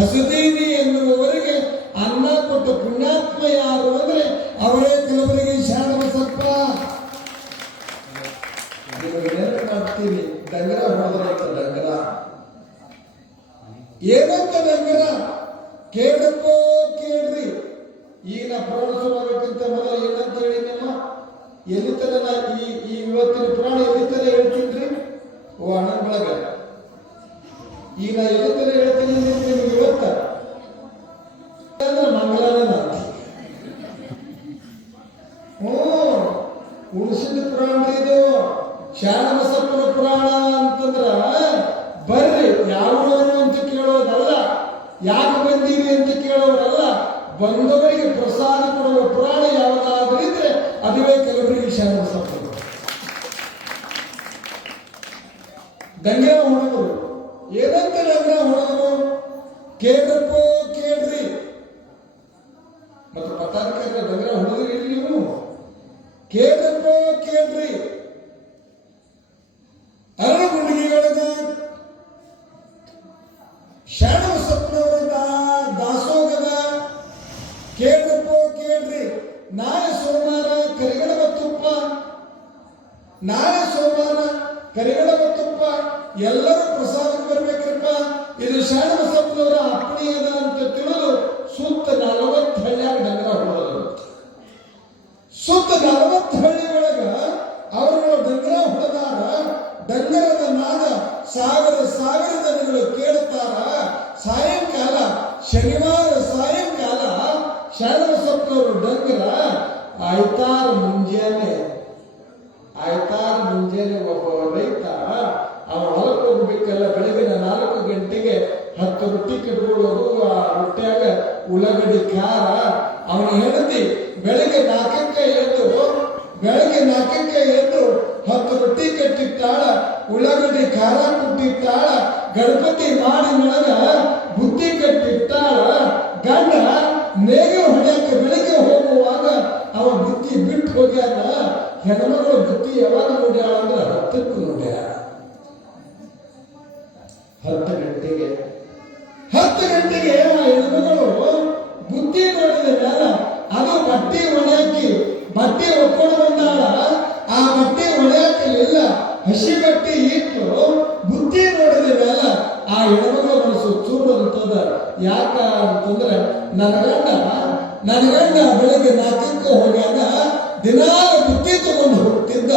ಹಸುದೀನಿ ಎನ್ನುವವರಿಗೆ ಅನ್ನ ಕೊಟ್ಟ ಪುಣ್ಯಾತ್ಮ ಯಾರು ಅಂದ್ರೆ ಅವರೇ ಕೆಲವರಿಗೆ ಶರಣಬಸಪ್ಪ. ನೆನಪು ಮಾಡ್ತೀನಿ, ಡಂಗರ ಹೊಡೆದ್ರಂತ. ಡಂಗರ ಏನಂತ ಡಂಗರ ಕೇಳಪ್ಪೋ ಕೇಳ್ರಿ. ಈಗ ನಾ ಪುರಾಣ ಶುರುವಾಗಕ್ಕಿಂತ ಮೊದಲು ಏನಂತ ಹೇಳಿ ನಿಮ್ಮ ಎಲ್ಲಿತನ ಈ ಇವತ್ತಿನ ಪುರಾಣ ಎಲ್ಲಿತನ ಹೇಳ್ತೀನಿ ಓ ಅಣ್ಣ ಬಳಗ. ಈಗ ನಾ ಎಲ್ಲಿತನ ಹೇಳ್ತೀನಿ ನಿಮ್ಗೆ ಇವತ್ತ ಮಂಗಳಾನ ಉಳಿಸಿದ ಪುರಾಣ ಇದು. ಶರಣಬಸಪ್ಪನ ಪುರಾಣ ಅಂತಂದ್ರ ಬರ್ರಿ ಯಾವನವರು ಅಂತ ಕೇಳೋದಲ್ಲ, ಯಾಕೆ ಬಂದೀವಿ ಅಂತ ಕೇಳೋರಲ್ಲ, ಬಂದವರಿಗೆ ಪ್ರಸಾದ ಕೊಡುವ ಪುರಾಣ ಯಾವುದಾದ್ರೂ ಇದ್ರೆ ಅದುವೇ ಕೆಲವರಿಗೆ ಶರಣಬಸಪ್ಪ. ಡಂಗರ ಹುಡುಗರು ಏನಂತ ಡಂಗರ ಹುಡುಗರು ಕೇಳ್ರಪ್ಪೋ ಕೇಳ್ರಿ. ಮತ್ತು ಪತ್ತಾಧಿಕಾರ ಡಂಗರ ಹುಡುಗರು ಇಲ್ಲಿ ನೀವು ಕೇಳ್ರಪ್ಪೋ ಕೇಳ್ರಿ. ಅರಳುಗುಂಡಿಗೆಗಳದ ಶರಣಬಸಪ್ಪನವರ ದಾಸೋಗದ ಕೇಳ್ರಪ್ಪೋ ಕೇಳ್ರಿ. ನಾಳೆ ಸೋಮವಾರ ಕರಿಗಡಬ ತುಪ್ಪ, ನಾಳೆ ಸೋಮವಾರ ಕರಿಗಡಬ ತುಪ್ಪ ಎಲ್ಲರೂ ಪ್ರಸಾದಕ್ಕೆ ಬರ್ಬೇಕ್ರಪ್ಪ. ಇದು ಶರಣಬಸಪ್ಪನವರ ಅಪ್ಪಣೆ ಅದ ಅಂತ ತಿಳಿದು ಸುತ್ತ 40 ಹಳ್ಳಿಯಾಗ ಡಂಗರ ಹೊಡೆದರು. ಸುತ್ತ 40 ಹಳ್ಳಿ ಒಳಗ ಅವರುಗಳು ಡಂಗರ ಹೊಡೆದಾರ. ಡಂಗರದ ನಾದ ಸಾವಿರ ಜನಗಳು ಕೇಳುತ್ತಾರ. ಸಾಯಂಕಾಲ ಶನಿವಾರ ಸಾಯಂಕಾಲ ಶರಣಬಸಪ್ಪನವರು ಡಂಗರ ಆಯ್ತಾರ ಮುಂಜಾನೆ ಒಬ್ಬ ರೈತ ಅವ ಹೊಲಕ್ಕೆ ಹೋಗ್ಬೇಕಲ್ಲ, ಬೆಳಗಿನ 4 ಗಂಟೆಗೆ 10 ರೊಟ್ಟಿ ಕಟ್ಕೊಳ್ಳೋದು. ಆ ರೊಟ್ಟಿಯಾಗ ಉಳ್ಳಾಗಡ್ಡಿ ಖಾರ. ಅವನ ಹೆಂಡತಿ ಬೆಳಗ್ಗೆ 4ಕ್ಕೆ ಎದ್ದು 10 ರೊಟ್ಟಿ ಕಟ್ಟಿಟ್ಟಾಳ, ಉಳ್ಳಾಗಡ್ಡಿ ಖಾರ ಕೊಟ್ಟಿಟ್ಟಾಳ, ಗಣಪತಿ ಮಾಡಿ ಮಳಗ ಬುತ್ತಿ ಕಟ್ಟಿಟ್ಟಾಳ. ಗಂಡ ನೇಗೆ ಹೊಡೆಯಕ್ಕೆ ಬೆಳಿಗ್ಗೆ ಹೋಗುವಾಗ ಅವ ಬುತ್ತಿ ಬಿಟ್ಟು ಹೋಗ್ಯಾನ. ಹೆಣ್ಮಗಳು ಬುತ್ತಿ ಯಾವಾಗ ನೋಡ್ಯಾಳ ಅಂದ್ರೆ 10ಕ್ಕೆ ನೋಡ್ಯಾಳ. 10 ಗಂಟೆಗೆ ಆ ಹೆಣ್ಮಗಳು ಬುತ್ತಿ ನೋಡಿದ ಮೇಲೆ ಅದು ಬಟ್ಟೆ ಒಣಾಕಿ ಬಟ್ಟೆ ಒಕ್ಕೊಂಡು ಬಂದಾಳ. ಆ ಬಟ್ಟೆ ಒಣಾಕಲಿಲ್ಲ, ಹಸಿ ಬಟ್ಟೆ ಇಟ್ಟು ಬುತ್ತಿ ನೋಡಿದ ಮೇಲೆ ಆ ಹೆಣ್ಮಗಳ ಮನಸ್ಸು ಚೂಡಂತದ. ಯಾಕ ಅಂತಂದ್ರೆ ನನ್ನ ಗಂಡ ಬೆಳಿಗ್ಗೆ 4ಕ್ಕೆ ಹೋಗ್ಯಾನ, ದಿನಾಲ ಬುತ್ತಿ ತಗೊಂಡು ಹೋಗ್ತಿದ್ದ.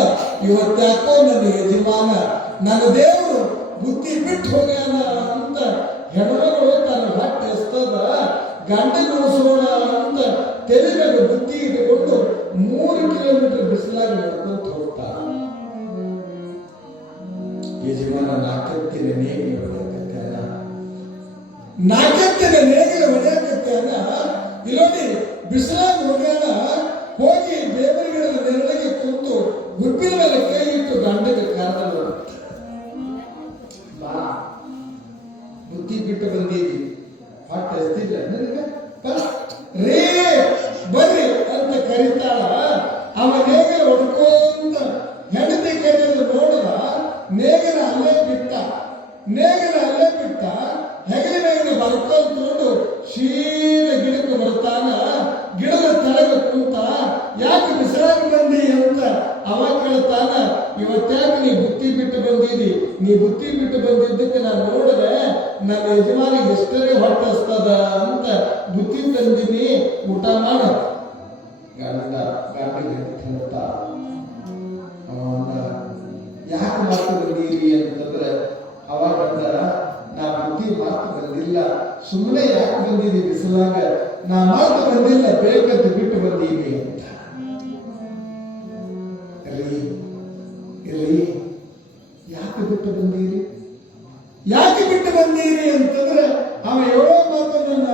ಇವತ್ತಾಕೋ ನನ್ನ ಯಜಮಾನ ನನ್ನ ದೇವರು ಬುತ್ತಿ ಬಿಟ್ಟು ಹೋಗ್ಯಾನ ಅಂತ ಹೆಣ್ಮಗಳು ತನ್ನ ಹೊಟ್ಟೆ ಎಸ್ತದ. ಗಂಡ ಉಳಿಸೋಣ ಅಂತ ತೆಲಿದಾಗ ಬುತ್ತಿ ಇಟ್ಟುಕೊಂಡು 3 ಕಿಲೋಮೀಟರ್ ಬಿಸಿಲಾಗ ನಡ್ಕೊಂತ ಹೋಗ್ತಾರ. ಯಜಮಾನ 4 ನೇಗಿಲು ಹೊಡೆಯಕತ್ತಾನ. ಇಲ್ಲೋಡಿ ಬಿಸಿಲಾಗ ಹೋಗ್ಯಾನ. ಹೋಗಿ ಬೇಬರಿ ಗಿಡದ ನೆರಳಿಗೆ ಕೂತು ಗುಬ್ಬಿನ ಮೇಲೆ ಕೈ ಇಟ್ಟು ಗಂಡಗೆ ಕರೆದ, ಬಾ ಬುತ್ತಿ ಬಿಟ್ಟು ಬಂದೀವಿ, ಹೊಟ್ಟೆ ಎಸ್ತಿಲ್ಲ ನನಗೆ ರೇ ಬರ್ರಿ ಅಂತ ಕರೀತಾಳ. ಅವ ನೇಗಲ ಹೊಡ್ಕೊಂತ ಹೆಂಡತಿ ಕೈಯಲ್ಲಿ ನೋಡಿದ. ನೇಗಲ ಅಲ್ಲೇ ಬಿಟ್ಟ ಹೆಗಲಿನ ಬರ್ಕೊಂಡು ಶೀರ ಗಿಡಕ್ಕೆ ಬರ್ತಾನ. ಗಿಡದ ತಳಗ ಕೂತ ಯಾಕೆ ಬಿಸಿಲಾಗ ಬಂದಿ ಅಂತ ಅವ ಕೇಳ್ತಾನ. ಇವತ್ತ್ಯಾಕೆ ನೀ ಬುತ್ತಿ ಬಿಟ್ಟು ಬಂದಿದಿ? ನೀ ಬುತ್ತಿ ಬಿಟ್ಟು ಬಂದಿದ್ದಕ್ಕೆ ನಾನು ನೋಡಿದ್ರೆ ನನ್ನ ಯಜಮಾನಿಗೆ ಎಷ್ಟರೇ ಹೊಟ್ಟಸ್ತದ ಅಂತ ಬುತ್ತಿ ತಂದಿನಿ, ಊಟ ಮಾಡ. ಗಂಡ ಹೇಳ್ತಾ ಯಾಕೆ ಮಾತು ಬಂದೀರಿ ಅಂತಂದ್ರೆ ಅವಾಗ ನಾ ಬುದ್ಧಿ ಮಾತು ಬಂದಿಲ್ಲ, ಸುಮ್ಮನೆ ಯಾಕೆ ಬಂದಿದ್ದೀವಿ ಬಿಸಿಲಾಗ, ನಾ ಮಾತು ಬಂದಿಲ್ಲ, ಬೇಕಂತ ಬಿಟ್ಟು ಬಂದೀವಿ ಅಂತ. ಯಾಕೆ ಬಿಟ್ಟು ಬಂದೀರಿ ಅಂತಂದ್ರೆ ಅವ ಹೇಳೋ ಮಾತನ್ನ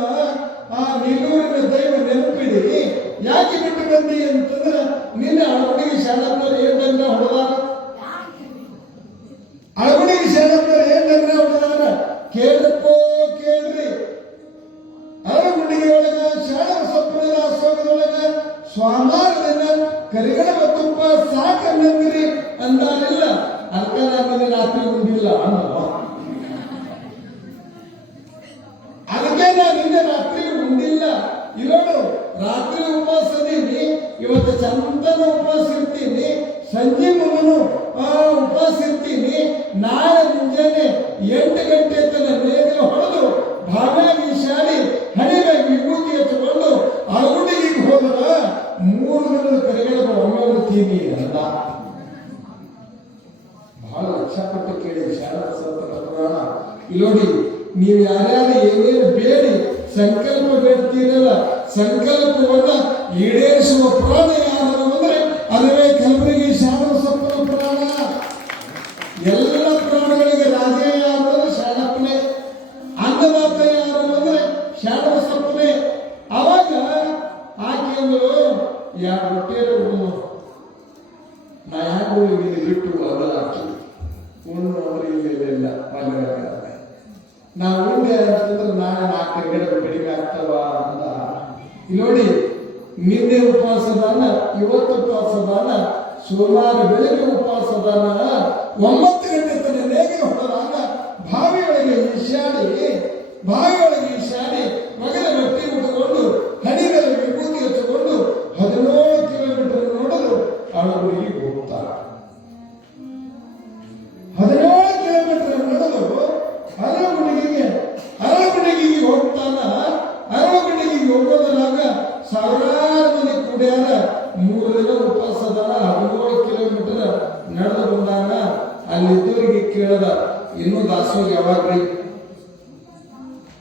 ಆ ನೀಲೂರಿನ ದೈವ ನೆನಪಿಡಿ. ಯಾಕೆ ಬಿಟ್ಟು ಬಂದಿ ಅಂತಂದ್ರೆ ನಿನ್ನ ಅಳಗುಡಿಗೆ ಶಾಣಪ್ಪನವ್ರು ಏನಂದ್ರೆ ಹೊಡೆದಾರ. ಅಳಗುಡಿಗೆ ಶಾಣಪ್ಪನವ್ರು ಏನಂದ್ರೆ ಹೊಡೆದಾರ. ಕೇಳ್ರಪ್ಪೋ ಕೇಳ್ರಿ. ಅಳಗುಡಿಗೆ ಒಳಗ ಶರಣಬಸಪ್ಪನ ದಾಸೋಗದೊಳಗ ಸ್ವಾಮಾರ ದಿನ ಕರಿಗಡಬ ತುಪ್ಪ ಸಾಕನ್ನಂದ್ರಿ ಅಂದಾರಿಲ್ಲ. ಅದಕ್ಕೆ ನಾನು ರಾತ್ರಿ ಉಂಡಿಲ್ಲ ಅನ್ನೋ. ಅದಕ್ಕೆ ನಿನ್ನೆ ರಾತ್ರಿ ಉಂಡಿಲ್ಲ ಇರೋಡು ರಾತ್ರಿ ಉಪವಾಸ ಅದೀನಿ, ಇವತ್ತು ಚಂದನ ಉಪವಾಸ ಇರ್ತೀನಿ, ಸಂಜೆ ಮುಗನು ಉಪವಾಸ ಇರ್ತೀನಿ, ನಾಳೆ ಮುಂಜಾನೆ 8 ಗಂಟೆ ತನಕ ನೇಗಿಲು ಹೊಡೆದು ಭಾವ್ಯಾಗಿ ಶಾಡಿ ಹಣಿಗಾಗಿ ವಿಭೂತಿ ಹಚ್ಚಿಕೊಂಡು ಅಳಗುಡಿಗೆ ಹೋದ್ರ 3 ದಿನದ ಕರಿಗಳು ಒಮ್ಮೆ ಬರ್ತೀನಿ ಅಂತ ಬಹಳ ಲಕ್ಷಪಟ್ಟು ಕೇಳಿ ಶಾರದಾ ಪುರಾಣ. ಇಲ್ಲಿ ನೋಡಿ, ನೀವು ಯಾರ್ಯಾರು ಏನೇನು ಬೇಡಿ ಸಂಕಲ್ಪ ಬೇಡ್ತೀರಲ್ಲ, ಸಂಕಲ್ಪವನ್ನ ಈಡೇರಿಸುವ ಪುರಾಣ ಯಾರು ಅಂದ್ರೆ ಅದುವೇ ಕಲಬುರಗಿ ಶಾರದಾ ಪುರಾಣ. ಎಲ್ಲ ಪುರಾಣಗಳಿಗೆ ರಾಜ ಯಾರು ಅಂದ್ರೆ ಶಾಣಪ್ಪನೇ, ಅನ್ನದಾತ ಯಾರು ಅಂದ್ರೆ ಶಾರದಾ. ಅವಾಗ ಆಕೆಯಂದು ಯಾರು ಹೊಟ್ಟೆರು ನಾ ಯಾರು ಇಲ್ಲಿ ಬಿಟ್ಟು ಅದಲ್ಲ ಹಾಕಿ ಉಣ್ಣು ಅಂದ್ರೆ ಇಲ್ಲ ನಾವು ಉಂಡೆ ಅಂತಂದ್ರೆ ನಾಳೆ 4 ಗಿಡ ಕಡಿಮೆ ಆಗ್ತಾವ ಅಂತ. ನೋಡಿ, ನಿನ್ನೆ ಉಪವಾಸದಾನ, ಇವತ್ತು ಉಪವಾಸದಾನ, ಸೋಮವಾರ ಬೆಳಗ್ಗೆ ಉಪವಾಸದಾನ, 9 ಗಂಟೆ ತನಕ ನೇಗಿಲು ಹೊಡೆದಾಗ ಬಾವಿಯೊಳಗೆ ಈಶಾಡಿ ಮಗನ ಬಟ್ಟೆ ಉಟ್ಟುಕೊಂಡು ಹಣಿಗಳ ವಿಭೂತಿ ಹಚ್ಚಿಕೊಂಡು 17 ಕಿಲೋಮೀಟರ್ ನೋಡಲು ಅಳಗುಡಿಗೆ ಹೋಗ್ತಾರೆ. 17 ಕಿಲೋಮೀಟರ್ ನಡೆದು ಅರಳಗುಡಿಗೆ ಹೋಗ್ತಾನ. ಅರಳಗುಡಿಗೆ ಹೋಗೋದ್ರಾಗ ಸಾವಿರಾರು ಮಂದಿ ಕೂಡ್ಯಾರ. 3 ದಿನ ಉಪವಾಸದಾನ, 17 ಕಿಲೋಮೀಟರ್ ನಡೆದು ಬಂದಾನ. ಅಲ್ಲಿದ್ದವರಿಗೆ ಕೇಳದ, ಇನ್ನೂ ದಾಸೋಹ ಯಾವಾಗ್ರಿ?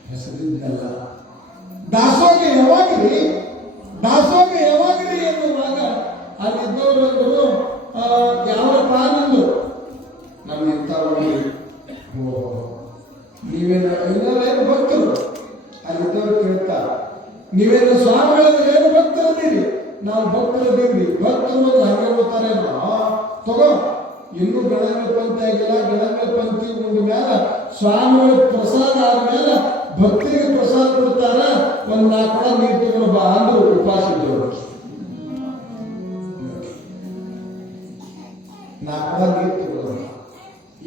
ಹೆಸರಿದ್ದಲ್ಲ, ದಾಸೋಹ ಯಾವಾಗ್ರಿ ಎನ್ನುವಾಗ ಅಲ್ಲಿದ್ದವರು ಯಾವ ಪಾನಂದು ನಮ್ಮ ಇಂಥವ್ರಿ. ನೀವೇನು ಇನ್ನೇನು ಭಕ್ತರು? ಅಲ್ಲಿದ್ದವ್ರು ಕೇಳ್ತಾರ, ನೀವೇನು ಸ್ವಾಮಿಗಳೇನು ಭಕ್ತರದೀರಿ? ನಾವು ಭಕ್ತರದೀವ್ರಿ. ಭಕ್ತರು ಹಂಗೆ ಹೋಗ್ತಾರೆ, ತಗೋ ಇನ್ನೂ ಗಣಗಳ ಪಂಕ್ತಿ ಆಗಿಲ್ಲ, ಗಣಗಳ ಪಂಕ್ತಿ ಉಂಡ ಮೇಲೆ ಸ್ವಾಮಿಗಳ ಪ್ರಸಾದ ಆದ್ಮೇಲೆ ಭಕ್ತಿಗೆ ಪ್ರಸಾದ ಕೊಡ್ತಾರ. 4 ಕೊಡ ನೀರು ತಗೊಂಡು ಬಾ ಅಂದ್ರು ಉಪವಾಸ ಇದ್ದವರು. 4 ಕೊಡ ನೀರು ತಗೊಳ್ಳೋದು.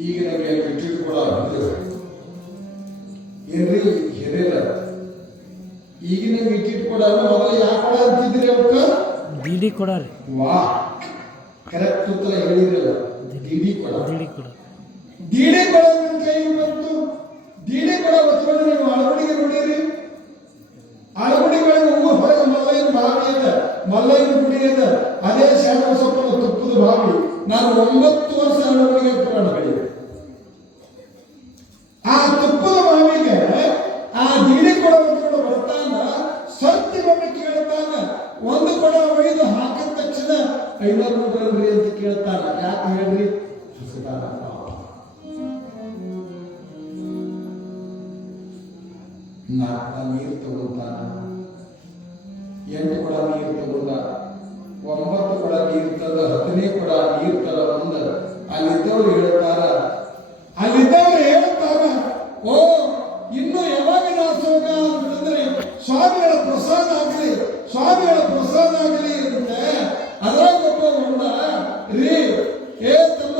ಈಗ ನಮಗೆ ಬಿಟ್ಟು ಕೊಡ ಏನ್ರಿ ಹಿರಿಯರ ಈಗಿನ ಇಟ್ಟಿಟ್ಟು ಕೊಡ ಮೊದಲು ಯಾವ ಕೊಡ ಅಂತಿದ್ರಿ? ಅವಕ್ಕ ಡಿಡಿ ಕೊಡ ರೀ. ವಾ, ಕರೆಕ್ಟ್ ಉತ್ತರ ಹೇಳಿದ್ರಲ್ಲ, ಡಿಡಿ ಕೊಡ. ಡಿಡಿ ಕೊಡ ನನ್ನ ಕೈಗೆ ಬಂತು. ಡಿಡಿ ಕೊಡ ಹೊತ್ಕೊಂಡು ನೀವು ಅಳಗುಡಿಗೆ ನೋಡಿರಿ. ಅಳಗುಡಿಗಳಿಗೆ ಹೊರಗೆ ಮಲ್ಲಯ್ಯನ ಬಾವಿ ಅದ, ಮಲ್ಲಯ್ಯನ ಗುಡಿ ಅದ, ಅದೇ ಶಾರದಾ ತುಪ್ಪದ ಬಾವಿ. ನಾನು 9 ವರ್ಷ ಅಳಗುಡಿಗೆ ಪುರಾಣ ಹೇಳಿದೆ. ಆ ತುಪ್ಪದ ಬಾವಿಗೆ ಆ ಡಿಡಿ ಕೊಡ ಹೊತ್ಕೊಂಡು ಬರ್ತಾನ. ಸತ್ಯ ಬಗ್ಗೆ ಕೇಳ್ತಾನ. 1 ಕೊಡ ಒಯ್ದು ಹಾಕಿದ ತಕ್ಷಣ 500 ರೂಪಾಯಿ ಅಂತ ಕೇಳ್ತಾನ. ಯಾಕೆ ಹೇಳ್ರಿ? ನೀರು ತಗೊಂತಾನ. 8 ಕೊಡ ನೀರು ತಗೊಂಡ, 9 ಕೊಡ ನೀರು ತಂದ, 10ನೇ ಕೊಡ ನೀರು ತರ ಬಂದ. ಅಲ್ಲಿದ್ದವ್ರು ಹೇಳ್ತಾರ, ಓ ಇನ್ನು ಯಾವಾಗ ದಾಸೋಹ ಅಂತಂದ್ರೆ ಸ್ವಾಮಿಗಳ ಪ್ರಸಾದ ಆಗಲಿ ಇರುತ್ತೆ. ಅದ್ರಾಗ ಒಬ್ಬ ರೀ, ಏ ತಮ್ಮ,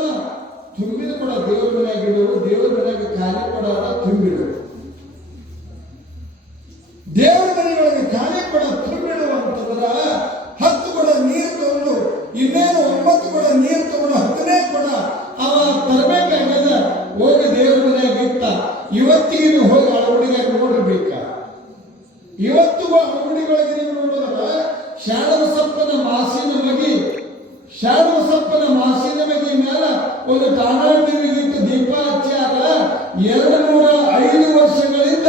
ತುಂಬಿದ ಕೊಡ ದೇವ್ರ ಮನೆಯಾಗಿಡು, ದೇವ್ರ ಮನೆಯಾಗ ಖಾಲಿ ಕೊಡ ತುಂಬಿಡು. ದೇವರ ಮನೆಯೊಳಗೆ ಖಾಲಿ ಕೊಡ ತುಂಬಿಡು ಅಂತಂದ್ರ 10 ಕೊಡ ನೀರು ತಗೊಂಡು, ಇನ್ನೇನು 9 ಕೊಡ ನೀರು ತಗೊಂಡು 10ನೇ ಕೊಡ ಅವ ತರಬೇಕಾಗದ. ಹೋಗಿ ದೇವರ ಮನೆಯಾಗ ಇತ್ತ. ಇವತ್ತಿಗೆ ನೀವು ಹೋಗಿ ಅಳಗುಡಿಗೆ ನೋಡಿರ್ಬೇಕ. ಇವತ್ತಿಗೂ ಅಳಗುಡಿಗಳಿಗೆ ನೀವು ನೋಡಿದ್ರ ಶಾರದಸಪ್ಪನ ಮಾಸಿನ ಮಗಿ ಮೇಲೆ ಒಂದು ತಾನಾಟಿಗಿಂತ ದೀಪ ಹಚ್ಚಾರ. 205 ವರ್ಷಗಳಿಂದ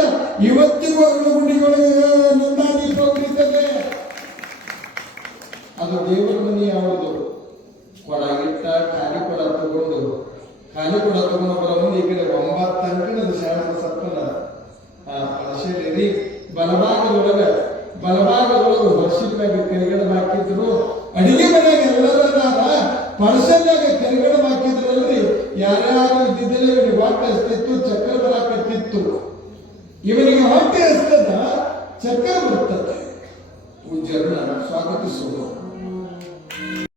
ಇವತ್ತಿಗೂ ಅಳಗುಡಿಗಳಿಗೆ ನಂದಾದೀಪ ಉಳಿತದೆ. ಅದು ದೇವರ ಮನೆ ಯಾವುದು? ಕೊಡ ಇಟ್ಟ ಖಾಲಿ ಕೊಡ ತಗೊಂಡು ಬರೋ ಮುಂದೆ ಈ ಕಡೆ 9 ಅಂಕಣದ ಶಾರದಸಪ್ಪನ ಕಳಶೇರಿ ಬಲಭಾಗದೊಳಗೆ ವರ್ಷದ ಮ್ಯಾಗ ಕರಿಗಡ ಹಾಕಿದ್ರು. ಅಡಿಗೆ ಮನೆಯಾಗ ಎಲ್ಲರದಾರ ಪರ್ಸನ್ಯಾಗ ಕರಿಗಡ ಹಾಕಿದ್ರಲ್ರಿ. ಯಾರ್ಯಾರು ಇದ್ದಿದ್ದಲ್ಲ ಇವನಿಗೆ ಹೊಟ್ಟೆ ಹಸ್ತಿತ್ತು, ಚಕ್ರ ಬರಾಕತ್ತಿತ್ತು. ಇವನಿಗೆ ಹೊಟ್ಟೆ ಹಸ್ತದ, ಚಕ್ರ ಬರ್ತದೆ. ಪೂಜ್ಯರನ್ನ ಸ್ವಾಗತಿಸುವುದು.